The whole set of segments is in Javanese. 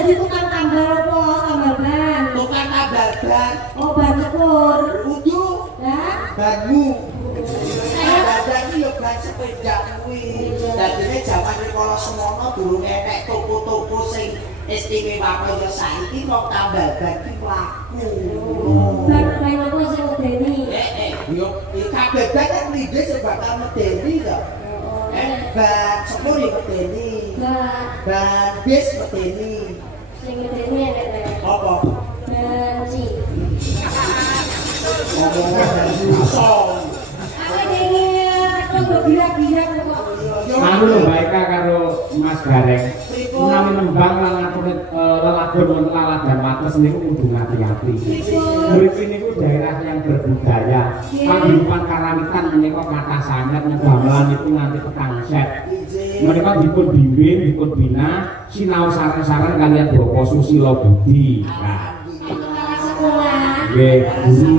jadi tukang tambal apa? Tambal ban. Tukang tambal ban. Oh, ban cukur. Kudu. Lah, Banmu. saya Ada iki yo ban sepeda kuwi. Dadine jaman rikala semono durung enek toko-toko sing istimewa kaya saiki wong tambal ban ki laku. ban kayak apa sih medeni? Yo kabeh ban kan lindhe sing bakal medeni to. Ban sepur yo medeni. Ban bis medeni. Sing medeni enek Apa? benci. Aku dingin, aku birak-birak kok. Anu lho Mbak Eka karo Mas Gareng. Menawi nembang lan ngatur lelagon wonten lalat dan wates niku kudu ngati-ati. Mriki niku daerah yang berbudaya. Paguyuban karawitan menika kathah sanget gamelan niku nganti petang set. Menika dipun bimbing, dipun bina sinau sareng-sareng kalian Bapak Susilo Budi. Nah, Sekolah. nggih, guru.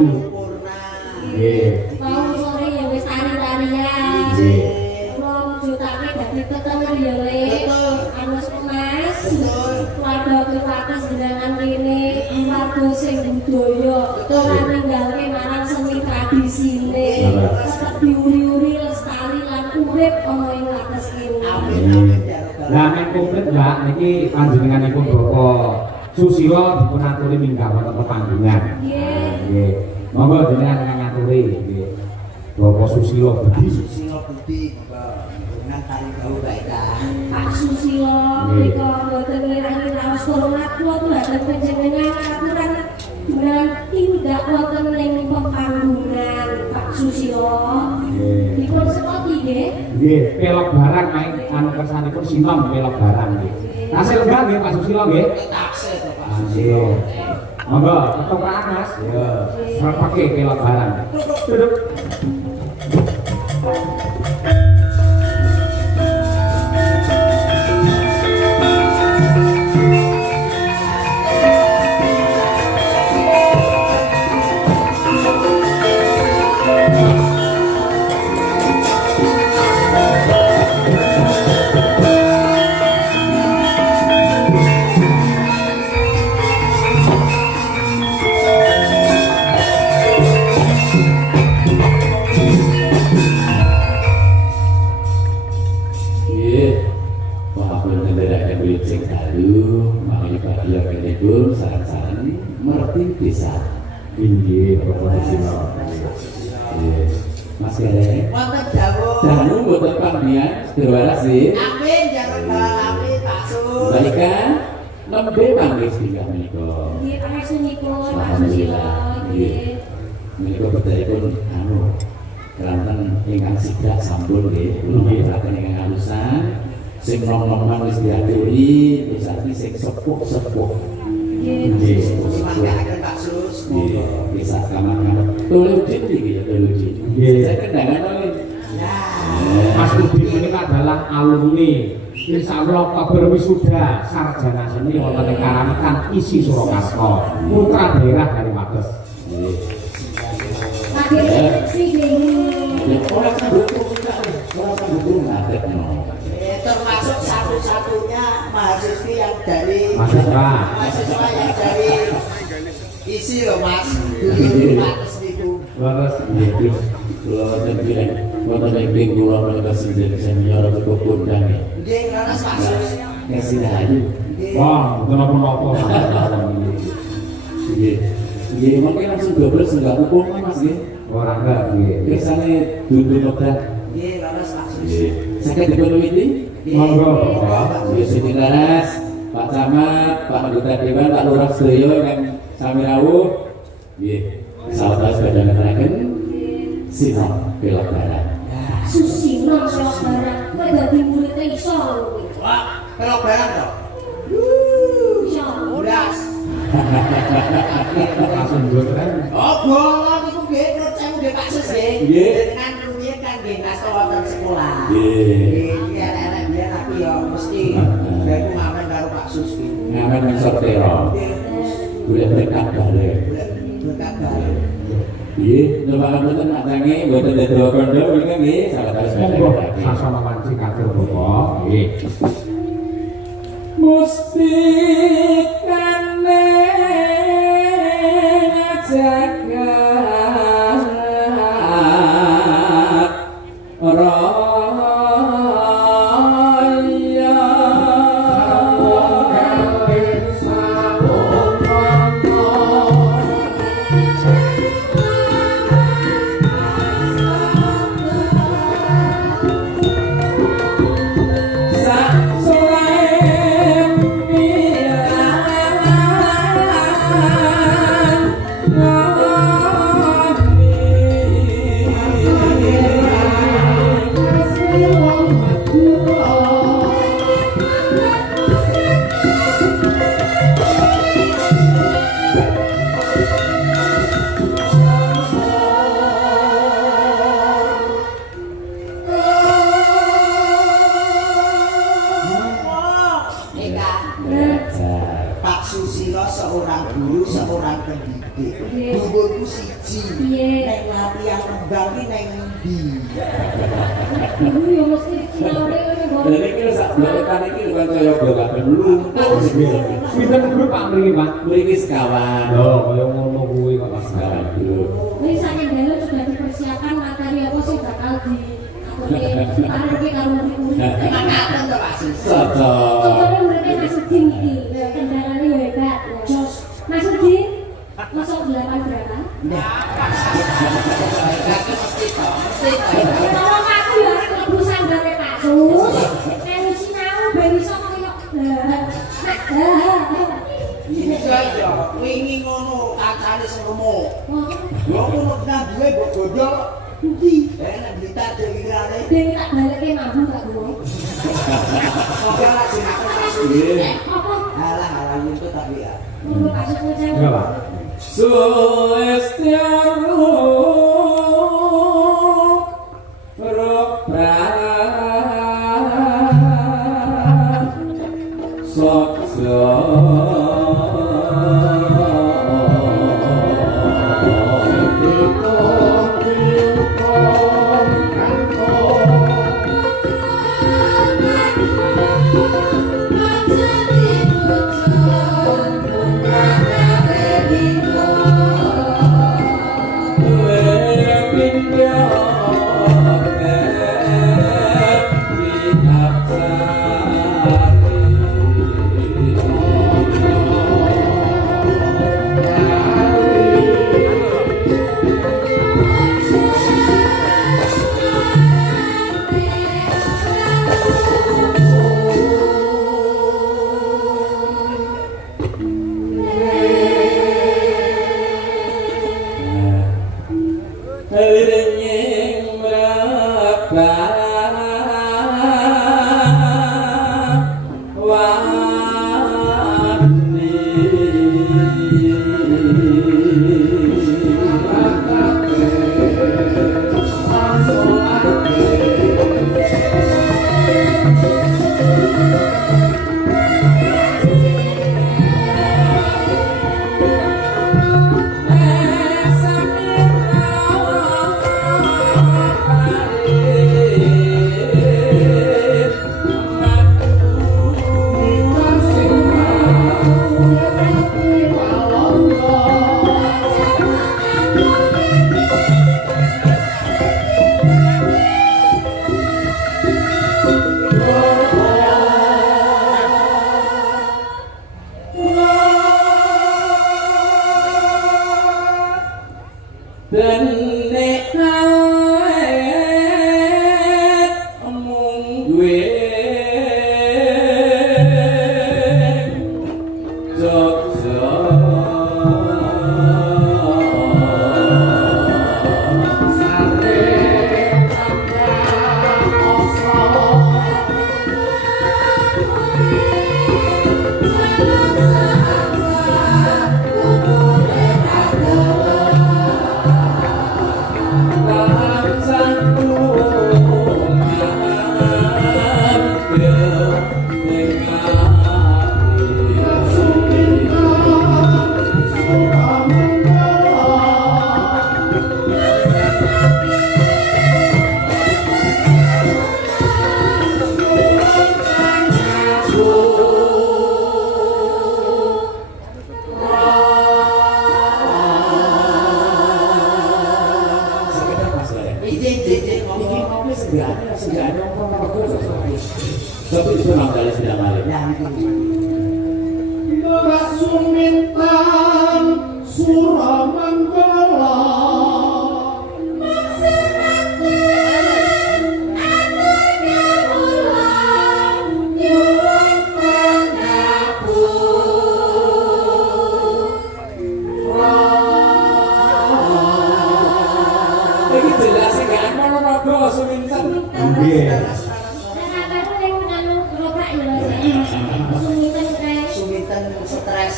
Nggih. Mau sore ya wis tari-tarian. Nggih. Kula mujudake dadi tetemen ya Le. Anu Mas. Keluarga kepates jenengan kene keluarga sing budaya. Ora ninggalke marang seni tradisine. Tetep diuri-uri lestari lan urip ana ing wates kene. Lah men komplit Mbak niki panjenenganipun Bapak Susilo dipun aturi minggah wonten pepanggungan. Nggih. Nggih. Monggo jenengan ngaturi nggih. Bapak Susilo Budi. Susilo Budi dengan tari bau baik. Pak Susilo menika mboten ngira-ngira raos hormat kula dhumateng panjenengan aturan dengan tindak wonten ing pepanggungan Pak Susilo. Dipun sekoti nggih. Nggih, pelok barang main anu kersanipun sinom pelok barang nggih. Tasih lenggah nggih Pak Susilo nggih. Taksih to Pak Nggih. Monggo ketoprak Mas. Ya, serpake pelok barang. Duduk. Inggih Bapak Susilo. Mas Gareng. wonten dawuh. Danu mboten panggihan sedaya waras nggih. Amin jangan amin Pak Sus. Balika nembe panggih sedaya menika. Nggih panjenenganipun Pak Susilo. Alhamdulillah. Nggih. Menika bedhaipun anu kelantan ingkang sidak sampun nggih. Kula nggih ingkang halusan sing nom-noman wis diaturi, terus ati sing sepuh-sepuh. Nggih. Manggaken Pak Sus. Nggih, bisa kamar-kamar. Tuludin iki ya tuludin. Nggih. Saya kendangan oleh Mas Budi menika adalah alumni Insya Allah kabar wisuda sarjana seni wonten ing Karawitan isi Surakarta, putra daerah dari Wates. Akhirnya sih nggih. Orang sambut ngadeg no. Termasuk satu-satunya mahasiswi yang dari Mahasiswa yang dari isi loh Mas. Dulu Wates niku. Wates nggih. Kula wonten pirang wonten ing kula menika senior kok kondang ya. Nggih, karena Pak Sus. Kasih ayu. Wah, mboten napa-napa. Nggih. Nggih, mungkin langsung double enggak hukum Mas nggih. Ora enggak nggih. Biasane dundun obat. Nggih, karena Pak Sus. Nggih. Saged dipunwiti? Monggo Bapak. Nggih, Siti Laras, Pak Camat, Pak Anggota Dewan, Pak Lurah sedaya yang sami rawuh. Nggih. Sahabat sepeda ngeteraken sinau belok barat. Susilo pelok barang, kowe dadi muridnya iso lho kowe. Wah, pelok barang dong. Iso. Ulas. Langsung mboten. Oh, bolong iku nggih menurut saya nggih Pak Sus nggih. Nggih. Dengan rumiyin kan nggih ngasta wonten sekolah. Nggih. Nggih, arek-arek biyen tapi ya mesti aku mamen karo Pak Sus ki. Ngamen ngisor tero. Nggih, Boleh berkat balik. berkat bae. Nggih, nyuwun mboten matange mboten dadi kondo menika nggih sahabat sepeda Monggo ngeteraken. sasana wanci katur Bapak. Nggih. Musti asusila seorang guru, seorang pendidik. Dhuwurku siji. Nek latihan kembang iki ning endi? Ibu yo mesti sinaune ngono. Dan ini kira sak blokan iki bukan kaya blokan lumpuh Sinten guru Pak mriki Pak? mriki sekawan. Lho, kaya ngono kuwi kok Mas Sekawan dulu. Ini saking dalu sudah dipersiapkan materi apa sih bakal di taruh karo murid-murid. Makaten to Pak Sis. Cocok. Contohnya muridnya Mas Udin iki, kendaraannya ya hebat. Jos, Mas Udin, masuk 8 berapa? Kaki mesti to, mesti to. Tolong aku ya arek mlebu sanggare Pak Sus. Melu sinau ben iso koyo Ini kaya wingi ngono kancane sememo. Yo ngono nang duwe mbok godhol endi? Nek Blitar dhewe-dhewe. ben tak baleke mambu tak duwe. Oke lah sing aku masuk. Apa? Halah itu tapi ya. Ngono Pak Sus ngecek. Enggak Pak. Suestiaru Rokra Sokso dan nek awet mung duwe Jogja tapi itu enam kali sudah balik. Mbak Sumintan Suramanggala Ini jelas enggak Ponorogo Sumintan. Nggih. Suminten stres.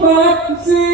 Paksi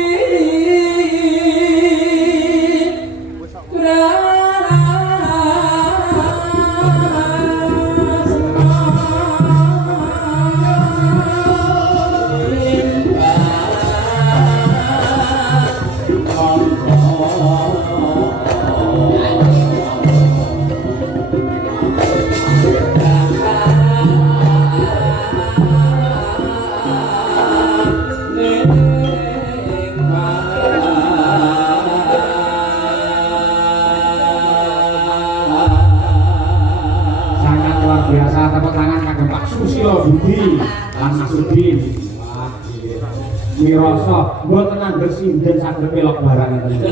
Silo Budi lan Mas Udin. Wah, mirasa mboten angger sinden saged pelok barang ngeten.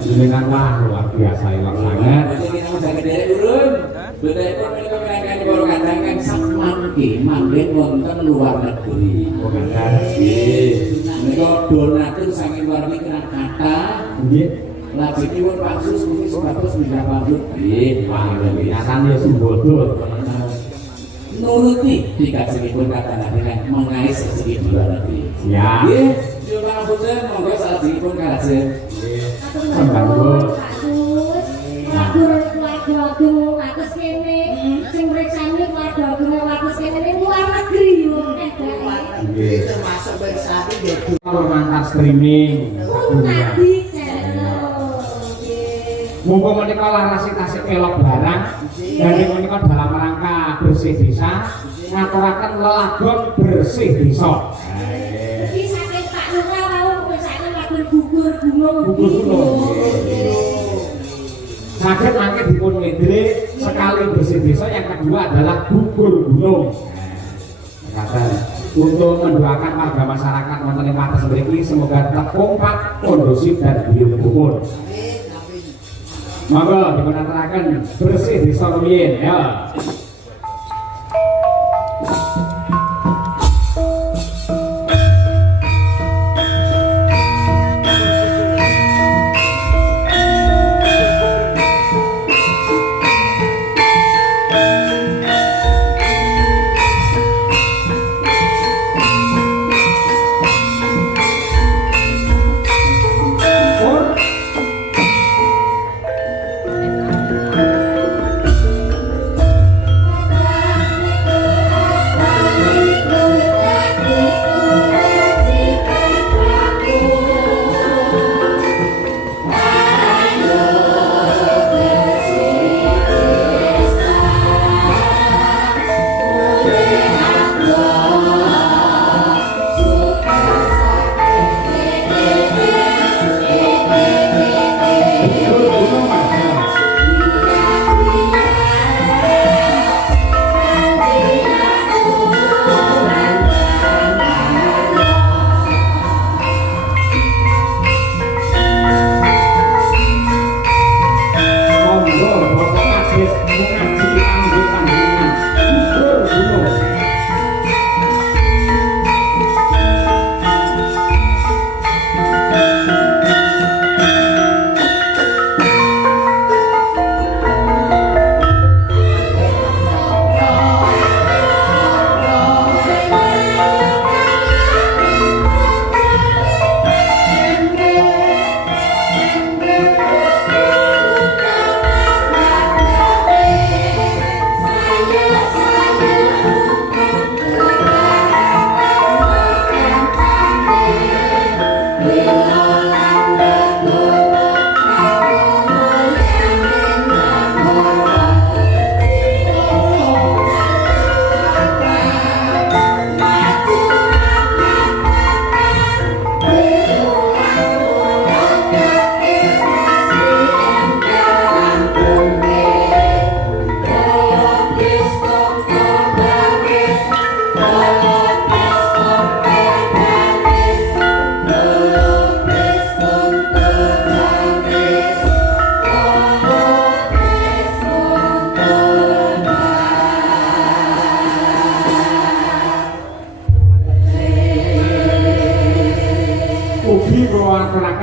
Jenengan wah luar biasa elok sanget. Jadi kita jaga derek urun. Betul pun mereka mereka baru katakan sak mangke manggen wonten luar negeri. Oh ngaten. Mereka donatur saking luar negeri kata. Nggih. Lajengipun paksus mungkin sebatas bisa pamit. Nggih, Nyatan ya sembodo. nuruti dikasihipun kata dengan mengais sedikit luar negeri. Ya. Nggih, jumlah punten monggo salajengipun kalajeng. Sembangku. Keluarga agung atas kene, sing mreksani keluarga agung atas kene ning luar negeri yo Nggih, termasuk bersari nggih. Kalau mantar streaming. nabi Mumpung menika larasi-tasik pelok barang dan menika dalam rangka bersih desa ngaturaken lelagon bersih desa. iki saking Pak Lurah mau pesane lagu gugur gunung Gugur gunung. Saged mangke dipun ngedre sekali bersih desa, yang kedua adalah gugur gunung. Kata untuk mendoakan warga masyarakat wonten ing wates mriki semoga tetap kompak, kondusif dan guyub rukun. Monggo dipun aturaken bersih desa rumiyin ya.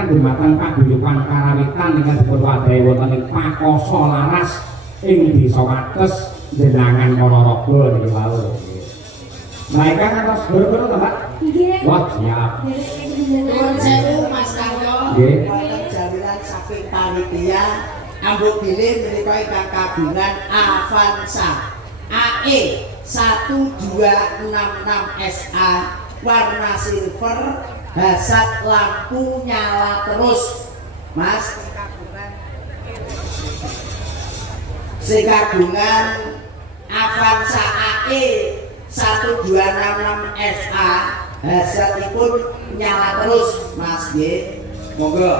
Dumateng paguyuban karawitan ingkang dipunwadhahi wonten ing Pakoso Laras ing Desa Wates Jenangan Ponorogo niki wau. Mereka ngantos boro-boro to, Mbak? nggih Wah, siap. Nuwun sewu Mas Karyo. Nggih. Wonten jaminan saking panitia ambut bilih menika ingkang kagungan Avanza AE 1266 SA warna silver, hazard lampu nyala terus. Mas sing kagungan Avanza AE 1266 SA hazardipun nyala terus Mas nggih. Monggo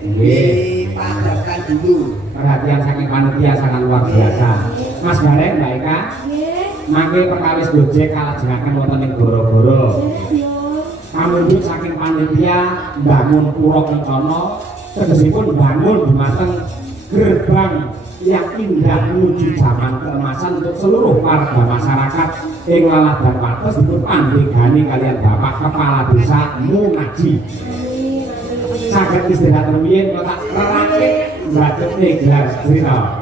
Nggih. dipadamkan dulu. Perhatian saking panitia sangat luar biasa. Mas Gareng, Mbak Eka. nggih mangke perkawis gojek kalajengaken wonten ing Goro-goro. Kamundhut saking panitia bangun pura kencana tegesipun bangun dumateng gerbang yang indah menuju zaman keemasan untuk seluruh warga masyarakat ing Laladan Wates dipun pandhegani kalian Bapak Kepala Desa Munaji. Saged istirahat rumiyin kok tak rerake Batuk Neglas Trino.